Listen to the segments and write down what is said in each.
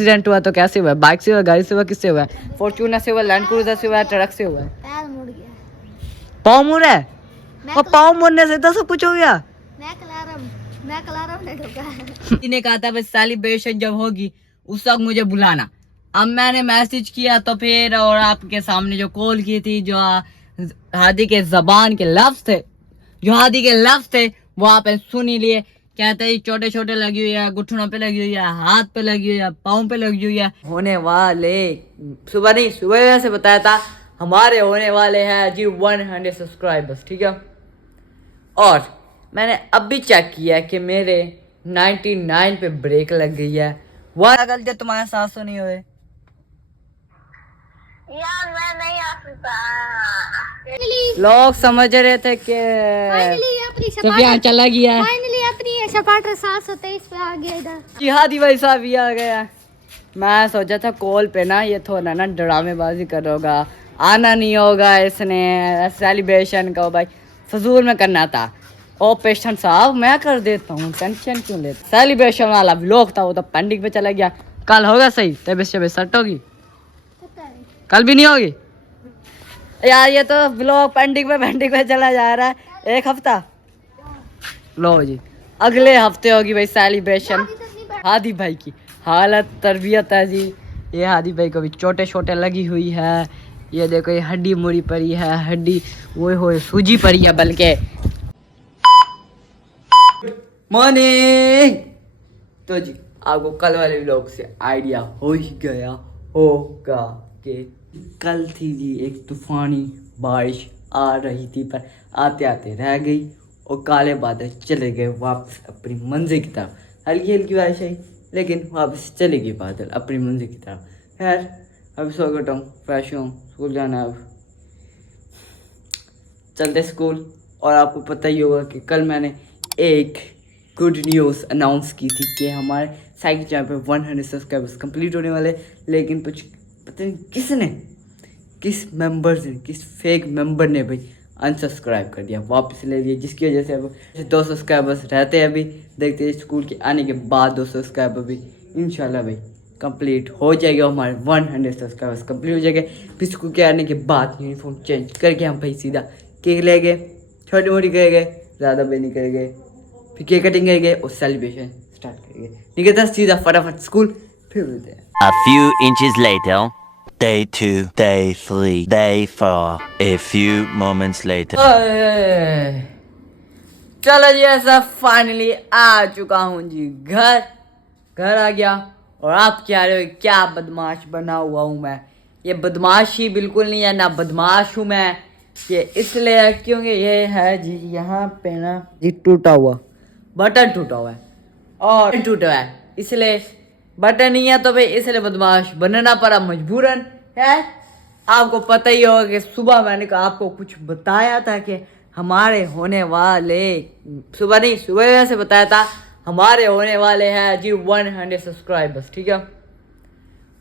Accident हुआ तो कैसे हुआ? बाइक से हुआ, गाड़ी से हुआ, किससे हुआ? फॉर्च्यूनर से हुआ, लैंड क्रूजर से हुआ, ट्रक से हुआ? पैर मुड़ गया। पाँव मुड़ा है? और पाँव मुड़ने से तो सब कुछ हो गया। मैं कलारम ने ठोका। ने कहा था बस सेलिब्रेशन जब होगी उस वक्त मुझे बुलाना। अब मैंने मैसेज किया तो फिर, और आपके सामने जो कॉल की थी, जो हादी के जबान के लफ्ज थे, वो आपने सुन ही लिए। कहते हैं छोटे छोटे लगी हुई है, घुटनों पे लगी हुई है, हाथ पे लगी हुई है, पाँव पे लगी हुई है। होने वाले सुबह से बताया था हमारे होने वाले हैं जी 100 सब्सक्राइबर्स, ठीक है। और मैंने अब भी चेक किया कि मेरे 99 पे ब्रेक लग गई है। वह गलती तुम्हारे साथ तो नहीं हुए यार, मैं नहीं आ सकता। लोग समझ रहे थे कि फाइनली चला गया। फाइनली अपनी सपाटर 723 पे आ गया इधर। जिहादी भाई साहब भी आ गया। मैं सोचा था कॉल पे ना ये थोड़ा ना ड्रामेबाजी करोगा, आना नहीं होगा, इसने सेलिब्रेशन का भाई फजूल में करना था। ओ पेशेंट साहब मैं कर देता हूँ, टेंशन क्यों लेते? सेलिब्रेशन वाला व्लॉग था वो तो पेंडिंग पे चला गया। कल होगा सही? तबीयत शबीयत सेट होगी? कल भी नहीं होगी यार, ये तो व्लॉग पेंडिंग पे चला जा रहा है 1 हफ्ता। लो जी, अगले हफ्ते होगी भाई सेलिब्रेशन। हादी भाई की हालत तरबियत है जी। ये हादी भाई को भी छोटे छोटे लगी हुई है। ये देखो ये हड्डी मुड़ी पड़ी है, हड्डी वो हो सूजी पड़ी है बल्कि। मॉर्निंग। तो जी आपको कल वाले व्लॉग से आइडिया हो ही गया होगा कि कल थी जी एक तूफानी बारिश आ रही थी, पर आते आते रह गई और काले बादल चले गए वापस अपनी मंजिल की तरफ। हल्की हल्की बारिश आई लेकिन वापस चले गए बादल अपनी मंजिल की तरफ। खैर अब सो गया हूँ, फ्रेश हूँ, स्कूल जाना। अब चलते स्कूल। और आपको पता ही होगा कि कल मैंने एक गुड न्यूज़ अनाउंस की थी कि हमारे साइकिल चैनल पे 100 सब्सक्राइबर्स कंप्लीट होने वाले। लेकिन कुछ पता नहीं किस मेंबर ने, किस फेक मेंबर ने भाई अनसब्सक्राइब कर दिया, वापस ले लिया, जिसकी वजह से अब 200 सब्सक्राइबर्स रहते हैं। अभी देखते हैं स्कूल के आने के बाद 200 सब्सक्राइबर भी इंशाल्लाह भाई कंप्लीट हो जाएगा। हमारे 100 सब्सक्राइबर्स कंप्लीट हो जाएंगे। फिर स्कूल के आने के बाद यूनिफॉर्म चेंज करके हम भाई सीधा केक ले गए, छोटी मोटी करेंगे, ज़्यादा भी नहीं करेंगे। फिर केक कटिंग करेंगे और सेलिब्रेशन स्टार्ट करेंगे। ठीक है, सीधा फटाफट स्कूल फिर मिलते हैं। A few inches later. Day 2, Day 3, Day 4. A few moments later. चलो जी ऐसा फाइनली आ चुका हूँ जी घर आ गया। और आप क्या रहे हो, क्या बदमाश बना हुआ हूँ मैं? ये बदमाशी बिल्कुल नहीं है, ना बदमाश हूँ मैं। ये इसलिए क्योंकि ये है जी यहाँ पे ना जी टूटा हुआ बटन टूटा हुआ है और टूटा है, इसलिए बटन नहीं है तो भाई इसलिए बदमाश बनना पड़ा मजबूरन है। आपको पता ही होगा कि सुबह मैंने आपको कुछ बताया था कि हमारे होने वाले, सुबह से बताया था हमारे होने वाले हैं जी 100 सब्सक्राइबर्स, ठीक है।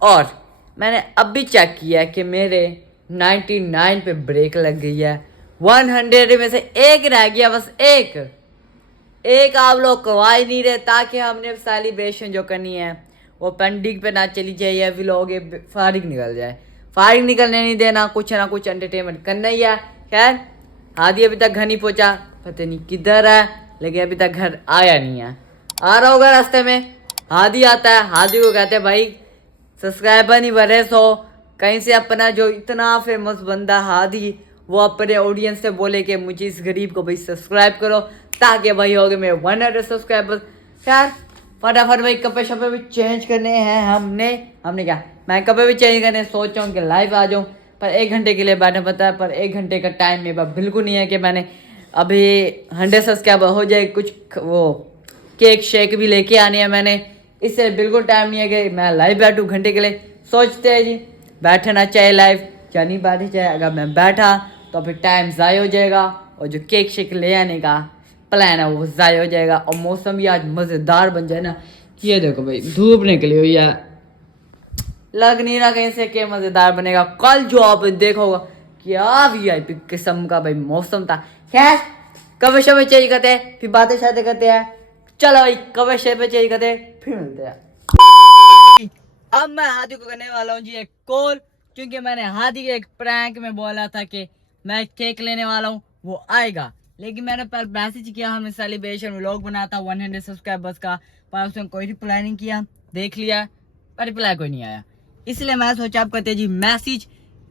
और मैंने अब भी चेक किया कि मेरे 99 पे ब्रेक लग गई है। 100 में से एक रह गया, बस एक आप लोग करवा ही नहीं रहे, ताकि हमने सेलिब्रेशन जो करनी है वो पेंडिंग पे ना चली जाए या व्लॉग फारिग निकल जाए। फारिग निकलने नहीं देना, कुछ ना कुछ एंटरटेनमेंट करना ही है। खैर हादी अभी तक घर नहीं पहुंचा, पता नहीं किधर है, लेकिन अभी तक घर आया नहीं है। आ रहा होगा रास्ते में। हादी आता है, हादी को कहते हैं भाई सब्सक्राइबर नहीं बढ़े, सो कहीं से अपना जो इतना फेमस बंदा हादी वो अपने ऑडियंस से बोले कि मुझे इस गरीब को भाई सब्सक्राइब करो, ताकि भाई हो गए मेरे 100 सब्सक्राइबर्स। खैर फटाफट भाई कपड़े शपड़े भी चेंज करने हैं हमने क्या, मैं कपड़े भी चेंज करने सोच रहा हूँ कि लाइव आ जाऊँ, पर 1 घंटे के लिए बैठना पड़ता है। पर 1 घंटे का टाइम मेरे पास बिल्कुल नहीं है कि मैंने अभी 100 सब्सक्राइबर हो जाए। कुछ वो केक शेक भी लेके आने हैं मैंने, इससे बिल्कुल टाइम नहीं है कि मैं लाइव बैठूँ घंटे के लिए। सोचते हैं जी बैठना चाहिए लाइव या नहीं बैठना चाहिए। अगर मैं बैठा तो फिर टाइम ज़ाया हो जाएगा और जो केक शेक ले आने का प्लान है वो ज़ाया हो जाएगा। और मौसम भी आज मज़ेदार बन जाए ना। ये देखो भाई धूप निकली हुई है, लग नहीं रहा कहीं से कि मज़ेदार बनेगा। कल जो आप देखोगा क्या वीआईपी किस्म का भाई मौसम था। खैर कभी शबे चेंज करते हैं, फिर बातें शातें करते हैं। चलो भाई कभी शबे चेंज करते हैं, फिर मिलते हैं। हादी को करने वाला हूँ जी एक कॉल, क्योंकि मैंने हादी के एक प्रैंक में बोला था कि मैं केक लेने वाला हूँ, वो आएगा। लेकिन मैंने पर मैसेज किया, हमें सेलिब्रेशन व्लॉग बनाता 100 सब्सक्राइबर्स का, पर उसने कोई रिप्लाई नहीं किया। देख लिया पर रिप्लाई कोई नहीं आया, इसलिए मैं सोचा आप कहते हैं जी मैसेज,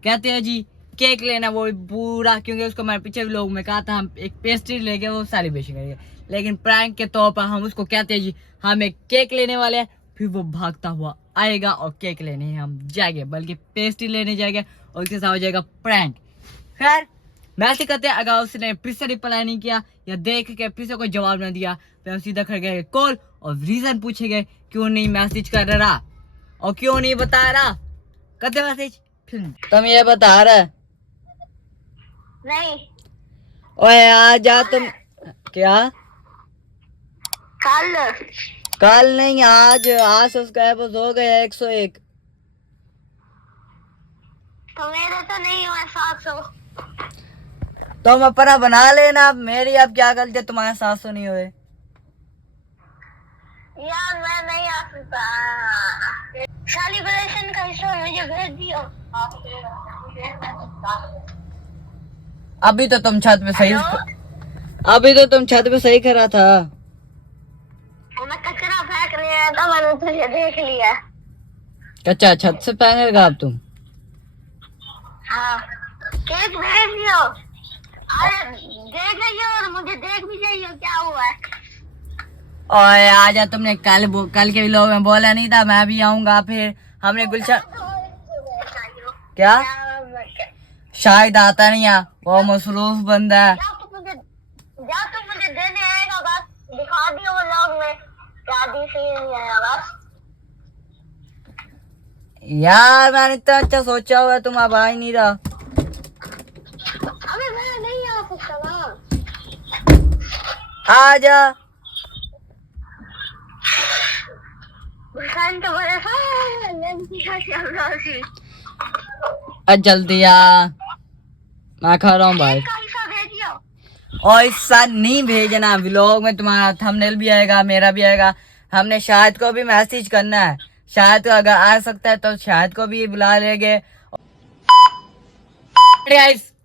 कहते हैं जी केक लेना वो पूरा, क्योंकि उसको मैं पीछे व्लॉग में कहा था हम एक पेस्ट्री लेके वो सेलिब्रेशन करेंगे, लेकिन प्रैंक के तौर पर हम उसको कहते हैं जी हम एक केक लेने वाले हैं। फिर वो भागता हुआ आएगा और केक लेने हम जाएंगे, बल्कि पेस्ट्री लेने जाएंगे और उसके साथ हो जाएगा प्रैंक। खैर मैसेज करते हैं, अगर उसने फिर से रिप्लाई नहीं किया या देख के फिर से कोई जवाब ना दिया तो हम सीधा कर गए कॉल और रीजन पूछेंगे क्यों नहीं मैसेज कर रहा और क्यों नहीं बता रहा। करते मैसेज, तुम ये बता रहा नहीं, ओए आ जा तुम। क्या कल नहीं आज सब्सक्राइबर्स हो गए 101। तो मेरे तो नहीं हुआ 700। तुम अपना बना लेना, मेरी अब क्या गलती है तुम्हारे 700 नहीं हुए। यार मैं नहीं आ सकता, सेलिब्रेशन का हिस्सा मुझे भेज दियो। अभी तो तुम छत पे सही करा था। मैं कचरा फेंक लिया था, मैंने तुझे देख लिया। कच्चा छत से फेंकेगा अब तुम? हाँ, केक भेज दियो। अरे देख लियो और मुझे देख भी जाइयो क्या हुआ है। ओए आजा, तुमने कल के व्लॉग में बोला नहीं था मैं भी आऊंगा। फिर हमने गुलशन क्या शायद आता नहीं है, वो मसरूफ बंदा है। जा तू मुझे देने आएगा, बस दिखा दियो व्लॉग में शादी से नहीं आया बस। यार मैंने इतना अच्छा सोचा हुआ है, तुम अब आ ही नहीं रहा। अबे मैं नहीं आ सकता ना। आजा तो बड़े जल्दी आ, मैं खा रहा हूँ भाई। और ऐसा नहीं भेजना, व्लॉग में तुम्हारा थंबनेल भी आएगा, मेरा भी आएगा। हमने शाहिद को भी मैसेज करना है, शाहिद को अगर आ सकता है तो शाहिद को भी बुला लेंगे।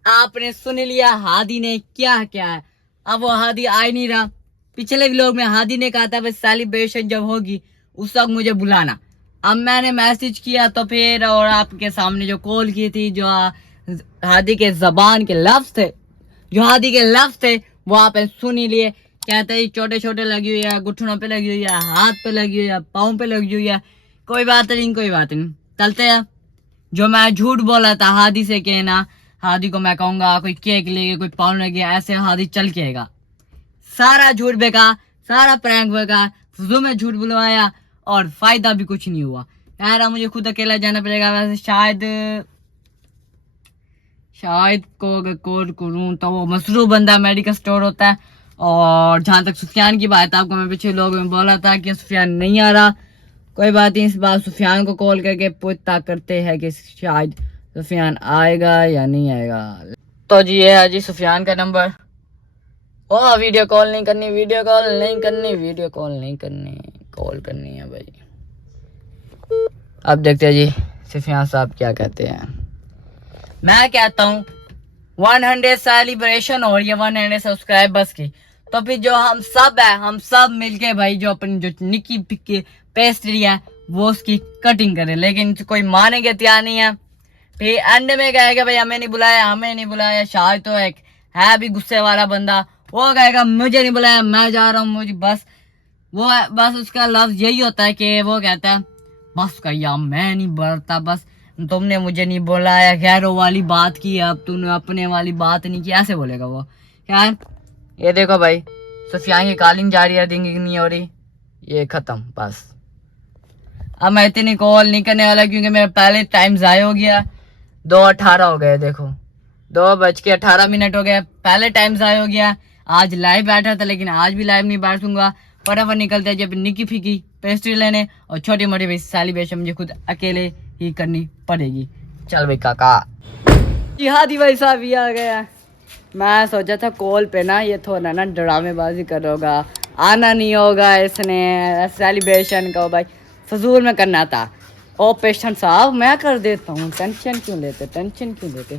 आपने सुन लिया हादी ने क्या क्या है। अब वो हादी आ ही नहीं रहा। पिछले व्लॉग में हादी ने कहा था बस सेलिब्रेशन जब होगी उस वक्त मुझे बुलाना। अब मैंने मैसेज किया तो फिर, और आपके सामने जो कॉल की थी, जो हादी के जबान के लफ्ज थे, वो आपने सुन ही लिए। कहते हैं छोटे छोटे लगी हुई है, घुटनों पे लगी हुई है, हाथ पे लगी हुई है, पाँव पे लगी हुई है। कोई बात नहीं, चलते हैं। जो मैं झूठ बोला था हादी से कहना, हादी को मैं कहूंगा कोई केक लेके कोई पाउन लगे, ऐसे हादी चल के आएगा। सारा झूठ बेकार, सारा प्रैंक बेकार, फुजू में झूठ बुलवाया और फायदा भी कुछ नहीं हुआ। यार मुझे खुद अकेला जाना पड़ेगा। वैसे शायद को अगर कॉल करूँ तो वो मसरूफ बंदा मेडिकल स्टोर होता है। और जहाँ तक सुफियान की बात है, आपको मैं पिछले लोगों में बोला था कि सुफियान नहीं आ रहा। कोई बात नहीं, इस बार सुफियान को कॉल करके पूछता करते हैं कि शायद सुफियान आएगा या नहीं आएगा। तो जी ये है जी सुफियान का नंबर। ओ वीडियो कॉल नहीं करनी, कॉल करनी है भाई। अब देखते हैं जी सुफियान साहब क्या कहते हैं। मैं कहता हूँ 100 सेलिब्रेशन और ये 100 सब्सक्राइबर्स की, तो फिर जो हम सब मिलके भाई जो अपनी जो निक्की पिक्की पेस्ट्री है वो उसकी कटिंग करें। लेकिन कोई माने के तैयार नहीं है। फिर एंड में कहेगा भाई हमें नहीं बुलाया। शायद तो एक है भी गुस्से वाला बंदा, वो कहेगा मुझे नहीं बुलाया, मैं जा रहा हूँ, मुझे बस उसका लफ्ज यही होता है कि वो कहता है बस कहिया मैं नहीं बढ़ता, बस तुमने मुझे नहीं बुलाया, गैरों वाली बात की, अब तूने अपने वाली बात नहीं की, ऐसे बोलेगा वो। खैर ये देखो भाई सुफियान की कॉलिंग जारी है, रिंगिंग नहीं हो रही, ये खत्म बस। अब मैं इतनी कॉल नहीं करने वाला क्योंकि मेरा पहले टाइम ज़ाया हो गया। 2:18 हो गए, देखो 2:18 हो गए, पहले टाइम ज़ाया हो गया। आज लाइव बैठा था लेकिन आज भी लाइव नहीं बैठूंगा। फटाफट निकलते हैं जब निकी फीकी पेस्ट्री लेने और छोटी मोटी भाई सेलिब्रेशन मुझे खुद अकेले ही करनी पड़ेगी। चल भाई काका जी, हादी भाई साहब भी आ गया। मैं सोचा था कॉल पे ना ये थोड़ा ना ड्रामेबाजी करोगा, आना नहीं होगा इसने सेलिब्रेशन का भाई फजूल में करना था। ओ पेशेंट साहब मैं कर देता हूँ, टेंशन क्यों लेते, टेंशन क्यों लेते।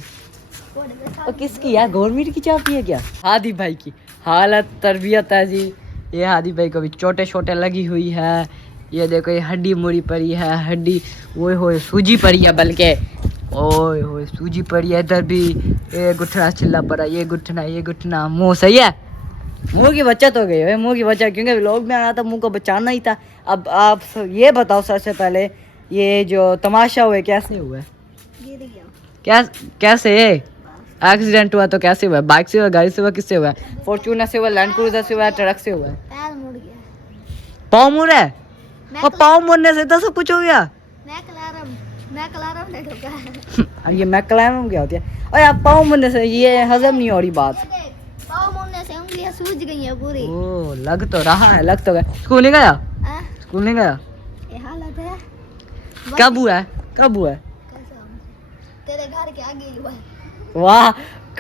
और किसकी है, गवर्नमेंट की चाबी है क्या? हादी भाई की हालत तरबियत है जी। ये हादी भाई को भी छोटे छोटे लगी हुई है। ये देखो ये हड्डी मुड़ी पड़ी है, हड्डी ओए होए सूजी पड़ी है, बल्कि ओए होए सूजी पड़ी है इधर भी। ये गुठना चिल्ला पड़ा, ये गुठना मुंह सही है, मुंह की बचत हो गई है, मुंह की बचत, क्योंकि व्लॉग में आना था, मुंह को बचाना ही था। अब आप ये बताओ सबसे पहले, ये जो तमाशा हुआ है कैसे हुआ है? क्या कैसे एक्सीडेंट हुआ? तो कैसे हुआ? बाइक से हुआ, गाड़ी से हुआ, किससे हुआ? फॉर्च्यूनर से हुआ, लैंड क्रूजर से हुआ, ट्रक से हुआ? पैर मुड़ गया। पाँव मुड़ा है? और पाँव मुड़ने से तो सब कुछ हो गया। मैकलारम ने ठोका। ये मैकलारम क्या होती है? और यार पाँव मुड़ने से ये हजम नहीं हो रही बात। पाँव मुड़ने से उंगलियां सूज गई है पूरी। ओ लग तो रहा है, लग तो गया। स्कूल नहीं गया? हाँ? स्कूल नहीं गया? ये हालत है। कब हुआ है, कब हुआ है? तेरे घर के आगे ही हुआ है। वाह,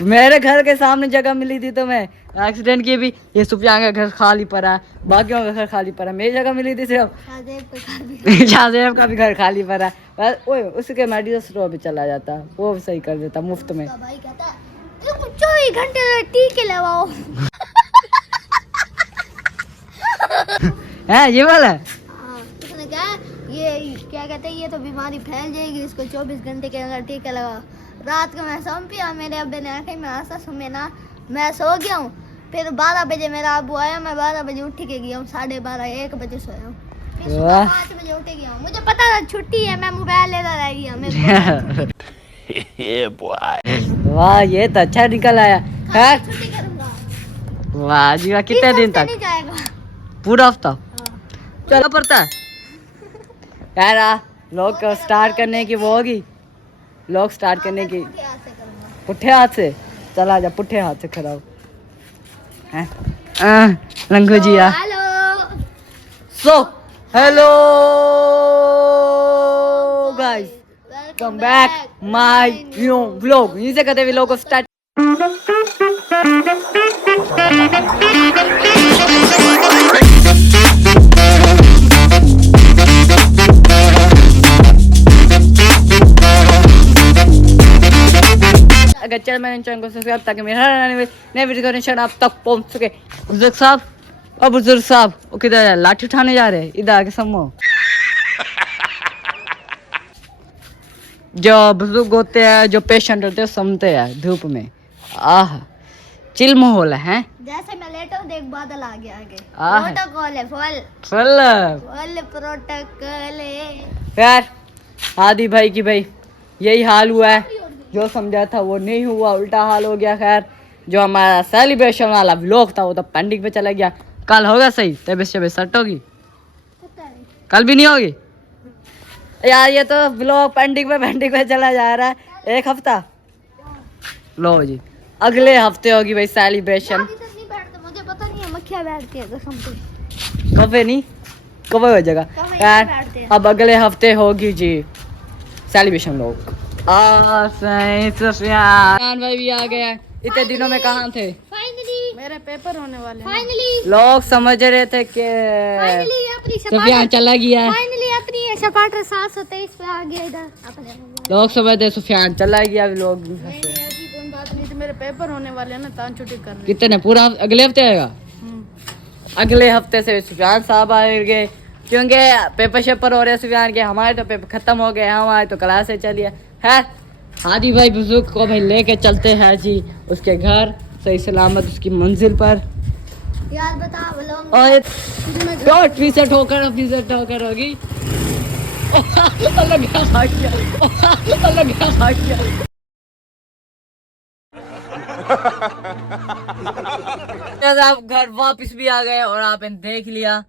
मेरे घर के सामने जगह मिली थी तो मैं एक्सीडेंट की भी। ये सुफियान का घर खाली पड़ा है, बाकियों का घर खाली पड़ा है, मेरी जगह मिली थी सिर्फ। शाहजेब का भी घर खाली पड़ा है। बस ओए उसके मेडिकल स्टोर पे चला जाता, वो भी सही कर देता मुफ्त में। भाई कहता है 24 घंटे टीके लगाओ। है ये वाला है? हाँ, उसने कहा ये क्या कहते हैं, ये तो बीमारी फैल जाएगी, इसको 24 घंटे के अंदर टीका लगा। रात को मैं सो पिया, मेरे अब्बे ने आके मैं आसा सुमे ना, मैं सो गया हूँ। फिर 12 बजे मेरा अब्बू आया, मैं 12 बजे उठ के गया हूँ, 12:30 1 बजे सोया हूँ। फिर सुबह 5 बजे उठ गया हूँ, मुझे पता था छुट्टी है, मैं मोबाइल लेकर रह गया। मैं Yeah, boy. वाह ये तो अच्छा निकल आया। खैर छुट्टी करूंगा। वाह जी वाह, कितने दिन तक? नहीं जाएगा। पूरा हफ्ता हाँ। चलो पड़ता है यार। लोग स्टार्ट करने की वो होगी, लोग स्टार्ट करने की पुठे हाथ से करूंगा। पुट्ठे हाथ से। चला जा पुट्ठे हाथ से खड़ा हो। हैं लंगू जी यार। Hello so hello guys, come back my new vlog. यहीं से कहते व्लॉग को स्टार्ट। अगर चैनल मैंने चैनल को सब्सक्राइब ताकि मेरे हर आने वाले नए वीडियो का निशान आप तक पहुंच सके। बुजुर्ग साहब, और बुजुर्ग साहब वो किधर है? लाठी उठाने जा रहे हैं, इधर आके समो। जो बुजुर्ग होते हैं, जो पेशेंट होते हैं, समते हैं धूप में। आह चिल माहौल है। जैसे मैं लेटा हूँ देख बादल आ गया आगे। आह। प्रोटोकॉल है फुल चल फुल प्रोटोकॉल है। यार हादी भाई की भाई यही हाल हुआ है, जो समझा था वो नहीं हुआ, उल्टा हाल हो गया। खैर जो हमारा सेलिब्रेशन वाला व्लॉग था वो तो पेंडिंग पे चला गया। कल होगा सही, तबीयत शबीयत सेट होगी? कल भी नहीं होगी यार, ये तो व्लॉग पेंडिंग पे चला जा रहा है। 1 हफ्ता लो जी, अगले हफ्ते होगी भाई सेलिब्रेशन। नहीं बैठते, मुझे पता नहीं है, मक्खियाँ बैठती है कसम से। कभी नहीं, कभी हो जाएगा यार। अब अगले हफ्ते होगी जी सेलिब्रेशन। लोग सुफियान भाई भी आ गए। इतने दिनों में कहाँ थे? फाइनली मेरे पेपर होने वाले हैं। फाइनली लोग समझ रहे थे कि अपनी सुफियान चला गया है। फाइनली अपनी सपाटर 723 पे आ गया इधर अपने। लोग समझते सुफियान चला गया। लोग भी नहीं हंसे। नहीं, ऐसी कोई बात नहीं थी, मेरे पेपर होने वाले हैं ना, तान छुट्टी कर रही कितने पूरा अगले हफ्ते आएगा? हूँ। अगले हफ्ते से सुफियान साहब आएंगे, क्योंकि पेपर शेपर हो रहे हैं सुफियान के। हमारे तो पेपर खत्म हो गए, हमारे तो क्लासें चली है। हादी भाई बुजुर्ग को भाई लेके चलते हैं जी उसके घर, सही सलामत उसकी मंजिल पर। यार बता लोग और टी शर्ट होकर अपनी शर्ट होकर होगी। अलग भाग गया, अलग भाग गया। आप घर वापस भी आ गए और आपने देख लिया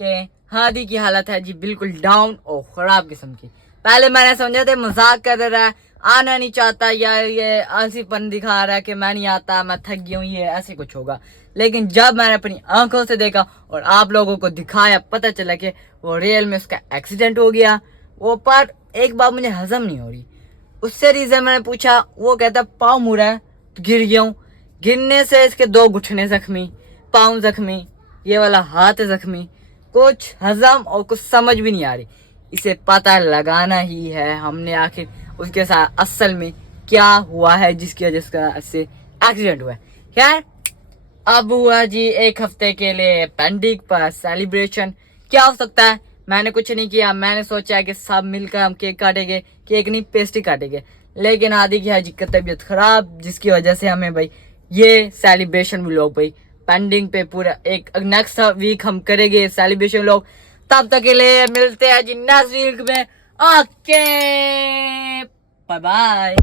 कि हादी की हालत है जी बिल्कुल डाउन और खराब किस्म की। पहले मैंने समझा था मजाक कर रहा है, आना नहीं चाहता या ये आलसीपन दिखा रहा है कि मैं नहीं आता, मैं थक गई हूँ, ये ऐसे कुछ होगा। लेकिन जब मैंने अपनी आंखों से देखा और आप लोगों को दिखाया, पता चला कि वो रियल में उसका एक्सीडेंट हो गया। वो पर एक बात मुझे हजम नहीं हो रही। उससे रीजन मैंने पूछा, वो कहता पाँव मुड़ा है तो गिर गया हूँ। गिरने से इसके 2 घुटने जख्मी, पाँव जख्मी, ये वाला हाथ जख्मी। कुछ हजम और कुछ समझ भी नहीं आ रही। इसे पता लगाना ही है हमने आखिर उसके साथ असल में क्या हुआ है जिसकी वजह से एक्सीडेंट हुआ है। खैर अब हुआ जी एक हफ्ते के लिए पेंडिंग पर सेलिब्रेशन। क्या हो सकता है, मैंने कुछ नहीं किया। मैंने सोचा कि सब मिलकर हम केक काटेंगे, केक नहीं पेस्ट्री काटेंगे, लेकिन आदि की है जी की तबीयत खराब जिसकी वजह से हमें भाई ये सेलिब्रेशन व्लॉग भाई पेंडिंग पे पूरा एक नेक्स्ट वीक हम करेंगे सेलिब्रेशन व्लॉग। तब तक के लिए मिलते हैं जी नेक्स्ट वीक में। Okay bye bye.